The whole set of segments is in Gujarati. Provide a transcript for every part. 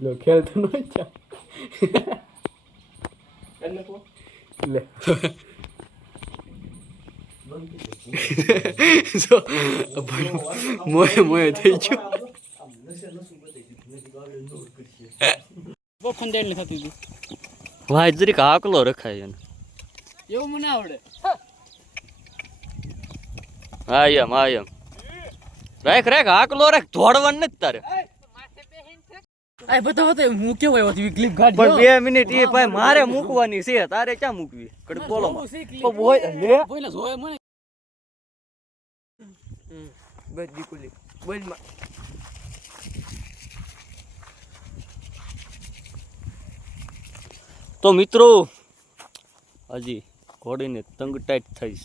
લો ખેલ તો ન ચા લે જો મોય મોય થઈ ગયો બહુ ખંડેલ ન થતી હતી ભાઈ જરીક આકલો રખાય એને એવું મને આવડે હા એમ રાખ આકલો રાખ ધોડવાનું નથી તારે આ બતાવો તો હું કેવો આવ્યો હતી ક્લિપ ગાડી પણ 2 મિનિટ એ ભાઈ મારે મૂકવાની છે તારે ક્યાં મૂકવી કડક બોલો લે બોયલા જોય મને બસ દીકુલી બોલ માં તો મિત્રો હજી ઘોડીને તંગ ટાઈટ થઈ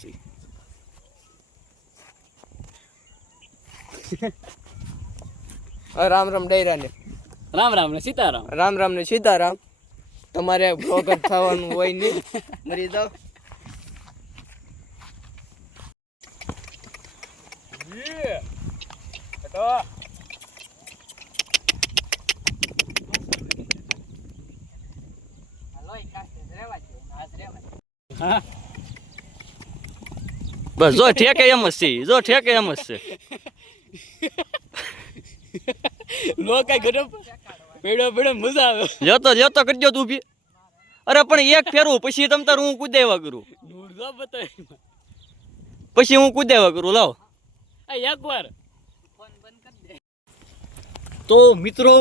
છે રામ રામ ડૈરા ને રામ રામ ને સીતારામ રામ રામ ને સીતારામ તમારે બ્લોગર થવાનું હોય નહીં મરી જાવ બસ જો ઠેકે એમ જ છે લો કઈ ગરમ પેડો મજા આવે લેતો કરજો તું બી અરે પણ એક ફેરવું પછી તમ તાર હું કુદેવા કરું દૂર જો બતાય પછી હું કુદેવા કરું લાવ આ એકવાર ફોન બંધ કરી દે તો મિત્રો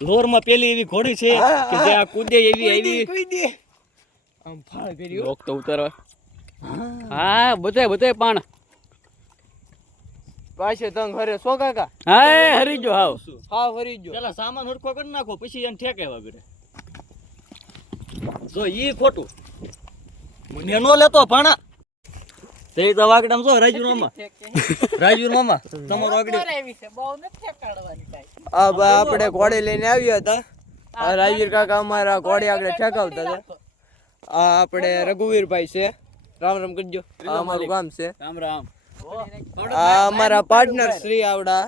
લોરમાં પેલી એવી ઘોડી છે કે જે આ કુદે એવી આવી આમ ફાળ કર્યું લોક તો ઉતારવા હા બતાય પણ પાછે તંગ હરે સો કાકા હા હરી જો હાવ હરી જો પેલા સામાન હરખો કરી નાખો પછી એને ઠેકેવા કરે જો ઈ ખોટું મને નો લેતો ભાણા તે તો વાગડામ જો રાજુ મામા તમારો વાગડી બહુ ન ઠેકાડવાની કાઈ આ બા આપણે ઘોડે લઈને આવ્યા હતા આ રાજવીર કાકા અમારા ઘોડે આગળ ઠેકાવતા હતા આ આપણે રઘુવીરભાઈ છે રામ રામ કરજો આ અમારું ગામ છે રામ રામ આ અમારા પાર્ટનર શ્રી આવડા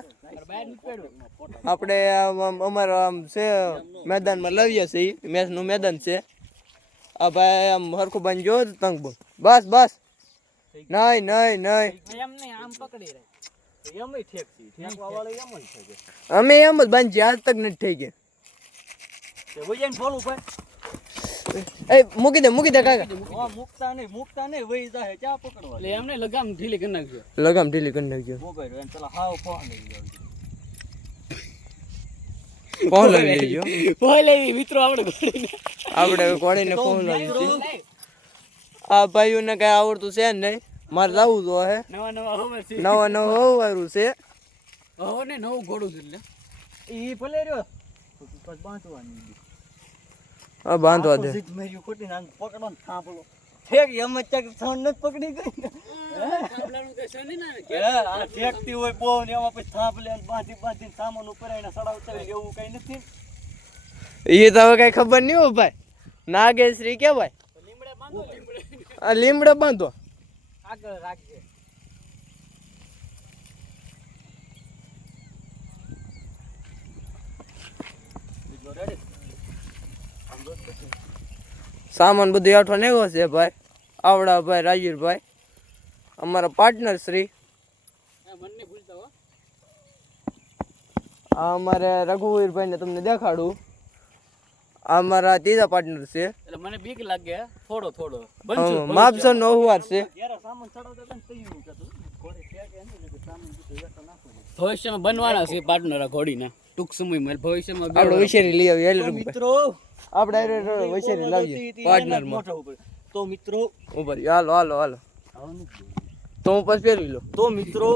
આપણે અમારા આમ છે મેદાનમાં લાવીએ છીએ મેચનું મેદાન છે આ ભાઈ આમ હરખું બાંધજો તંગ બસ નહીં આમ પકડી રહે એમ ઠેક છે ઠેકવા વાળો એમ જ છે અમે એમ જ બાંધીએ આજ તક નથી થઈ ગયા તે વૈયાને બોલું ભાઈ એ મૂકી દે કાકા મૂકતા નહીં વઈ જાય ક્યાં પકડવા એટલે એમને લગામ ઢીલી કરી નાખજો મોબાઈલ એને પેલા હાવ ફોન લઈ લેજો ફોન લઈ મિત્રો આપણે ઘોડીને ફોન લઈ આ ભાઈઓને કઈ આવડતું છે નહીં મારે જવું જો હે નવા હોવાનું છે હવે નવું ઘોડું છે એટલે ઈ ભલે રહ્યો બાંધવાની બાંધવા દે મેરી ખોટી નાંગ પકડો ને થાંભલો ઠેક એમ જ ચક થણ ન પકડી ગઈ થાંભલાનું કે છે ને આ ઠેકતી હોય બહુ ને એમાં પછી થાંભલે બાંધી સામાન ઉપર એને સડાવતા એવું કઈ નથી એ તો હવે કઈ ખબર નહીં હો ભાઈ નાગેશ્રી કે ભાઈ લીમડે બાંધો આગળ રાખજે સામાન બધું આઠો નેવો છે ભાઈ આવડા ભાઈ રાજવીરભાઈ અમારા પાર્ટનર શ્રી મને ભૂલતા હો આ અમારે રઘુવીરભાઈ ને તમને દેખાડું આ અમારા ત્રીજા પાર્ટનર છે એટલે મને બીક લાગે થોડો માપસર નો હુવાર છે ભવિષ્યમાં બનવાના છે પાર્ટનર ઘોડીના ટૂંક સમયમાં ભવિષ્યમાં આપણે વિશેરી લઈ આવીએ મિત્રો આપણે વિશેરી લાવીએ પાર્ટનર માં તો મિત્રો ઉપર હાલો તો હું પછી પહેરી લો તો મિત્રો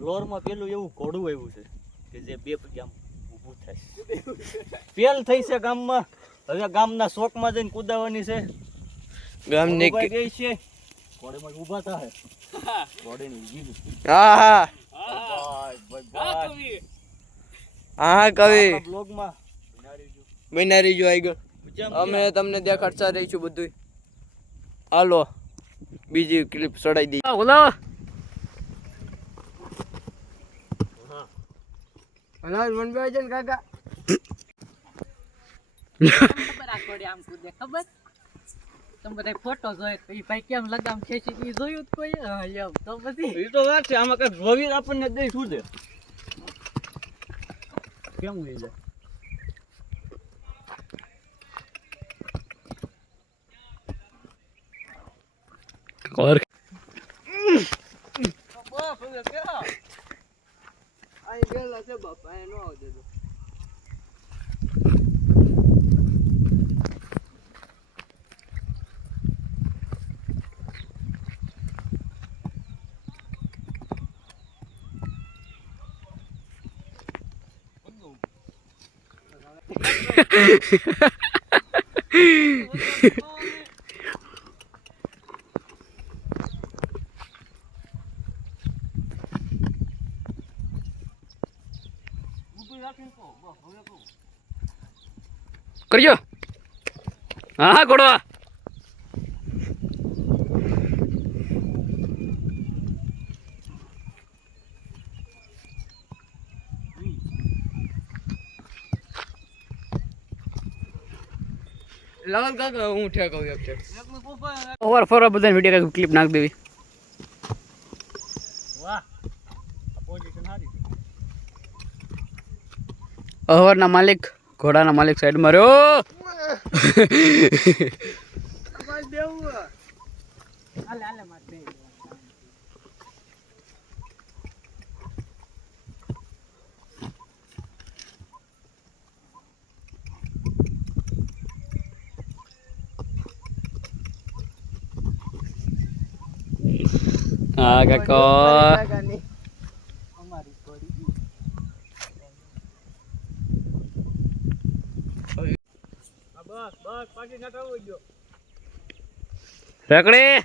લોરમાં પેલું એવું ઘોડું આવ્યું છે કે જે બે પગ આમ ઊભું થાય પેલ થઈ છે ગામમાં હવે ગામના શોકમાં જઈને કુદાવાની છે ગામની ગઈ છે ઘોડેમાં ઊભા થાય ઘોડેની જીભ હા કવિ બ્લોગમાં બિનારી જો આવી ગયો અમે તમને દેખાડતા રહીશું બધું હાલો બીજી ક્લિપ ચડાઈ દી. ઓલો અનાજ મનભાઈ છે ને કાકા ખબર આ કોડી આમ કૂદે ખબર તમે બધા ફોટો જોઈ તો ઈ ભાઈ કેમ લગામ ખેંચી ઈ જોયું જ કોઈ હા એમ તો પછી એ તો વાત છે આમાં કઈ જોવી આપણને દઈ શું દે કેમ લઈ જાય ઓર બાપ હવે કેવા આઈ ગયેલા છે બાપા એ નો આવજે તો કરજો હા ગોડવા લાલ કાકા હું ઠેકાવ એક છે ઓવર ફોર બધા વિડીયો ક્લિપ નાખ દેવી વાહ પોઝિશન સારી અહવરના માલિક ઘોડાના માલિક સાઈડમાં રહ્યો અમાર દેવું હાલે હાલે માર બે હા કાકો કાકાની અમારી કોડી બસ બસ પાછી નટાવો ગયો રકડી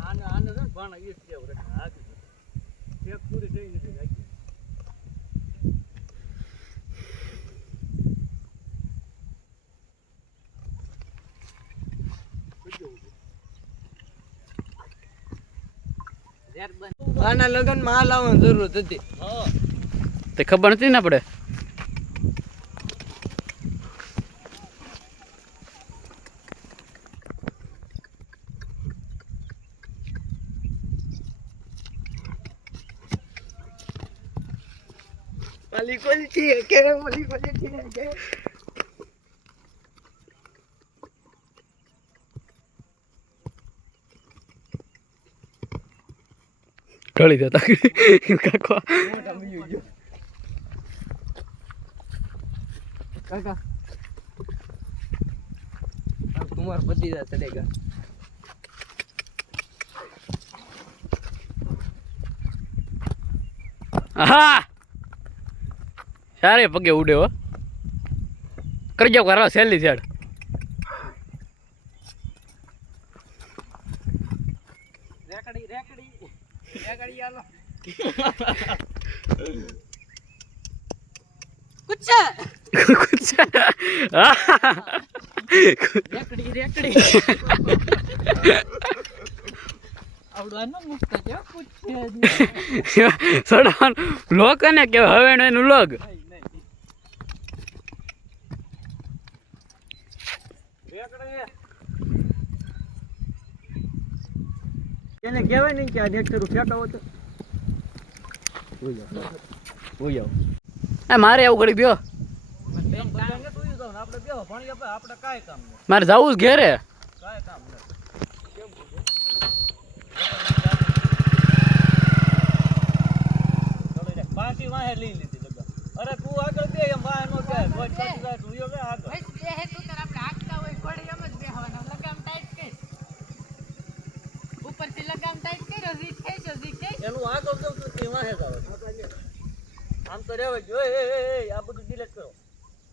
આને આને છે ને ભાણા ઈ જ કેવું રે આ ચેક પૂરી થઈ નથી રાખી રેર બન આના લગન માં હાલ આવવાની જરૂર હતી હા તે ખબર નથી ને આપણે માલી કોલ છે કે માલી કોલ છે કે ઢળી જતા કાકો મોટા મયું ગયો કાકા अब तुम्हारा भतीजा चलेगा હા સારે પગે ઉડે હો કરજો કરો સહેલી છેડ રેકડી રેકડી રેકડી આલો કુચ્ચા રેકડી રેકડી આવડવાનો મુક્ત છે કુચ્ચા સડાન લોક ને કે હવે એનું લોગ એને કહેવાય નહીં કે આ નેક્ટર ફેંકાવો તો મારે આવું ઘડી બ્યો આપણે કેવો ભણી આપણે કાંઈ કામ નહીં મારે જવું જ ઘેરે કાંઈ કામ નહીં પાછી વાહે લઈ લીધી લગા અરે તું આગળ બે એમ વાહે નો જાય કોઈ પાછી જાય તું યો આગળ બસ બે હે તું તાર આપણે હાકતા હોય ઘોડે એમ જ બેહવાના લગામ ટાઈટ કર ઉપરથી લગામ ટાઈટ કર્યો જી ખેંચો એનું આગળ જવું તો તે વાહે જાવ આમ તો રહેવા જો એ આ બધું ડિલીટ કરો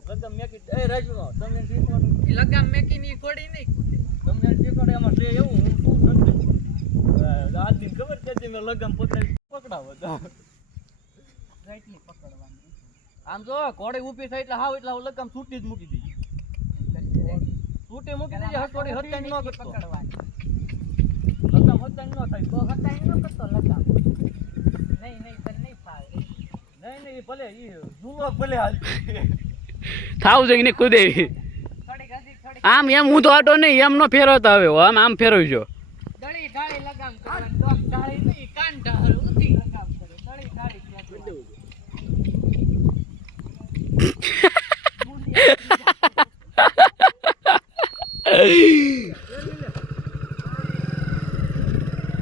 લગમ મેકી એ રાજુ તમે શીખવાનું લગામ મેકીની ઘોડી નહીં કૂદે તમને શીખવાડે એમાં લે એવું હું શું સમજે આ દિન ખબર છે મેં લગમ પોતે પકડાવો તો રાઈટલી પકડવાની આમ જો ઘોડે ઊભી થાય એટલે હાવ લગમ છૂટી જ મૂકી દીધી તૂટે મૂકી દેજે હટોડી હટાઈ ન કરતો પકડવાની લગામ હટાઈ ન થાય તો હટાઈ ન કરતો લગામ નહીં તને નહીં ફાવે નહીં ભલે ઈ જુલો ભલે હાલ થાવ જોઈએ ને કૂદે થોડીક આમ એમ હું તો આટો નહીં એમ નો ફેરવતા હવે આમ ફેરવજો દળી ઢાળી લગામ કરવાની ડોક ઢાળી નહીં કાન ઢાળ ઊંધી લગામ કરે દળી ઢાળી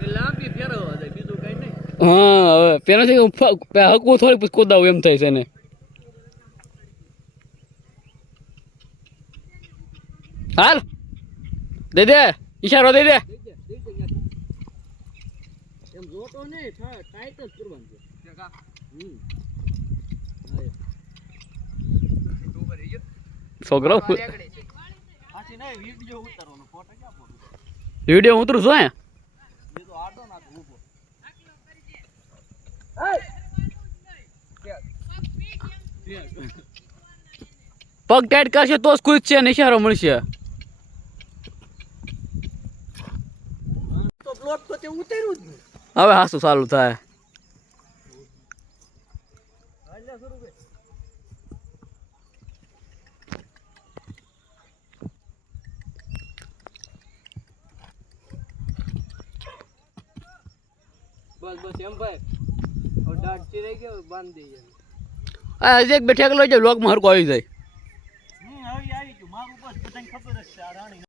લાંબી ફેરવવા જાય બીજું કઈ નહીં હા હવે પેલાથી હકવું થોડી પછી કૂદાવું એમ થાય છે ને હાલ દે ઈશારો દે એમ જોતો નહીં ટાઈટ જ કરવાનું છે છોકરો પાછી નહીં વિડિયો ઉતારવાનો ફોટો ક્યાં ફોટો વિડીયો ઉતરું છું હે એ તો આડો ના તો ઊભો પગ ટાઈટ કરશે તો જ કૂદ છે ને ઈશારો મળશે તો બ્લોક તો તે ઉતાર્યું જ નહીં હવે હાસું ચાલુ થાય હાલ્યા શરૂ કર બસ એમ ભાઈ और डांट चिरे के बांध दीजिए આ હજી એક બેઠક લઈ જાવ લોગમાં હરકો આવી જાય હવે આવી ગયું મારું બસ બધાને ખબર જ છે આ રાણી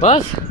બસ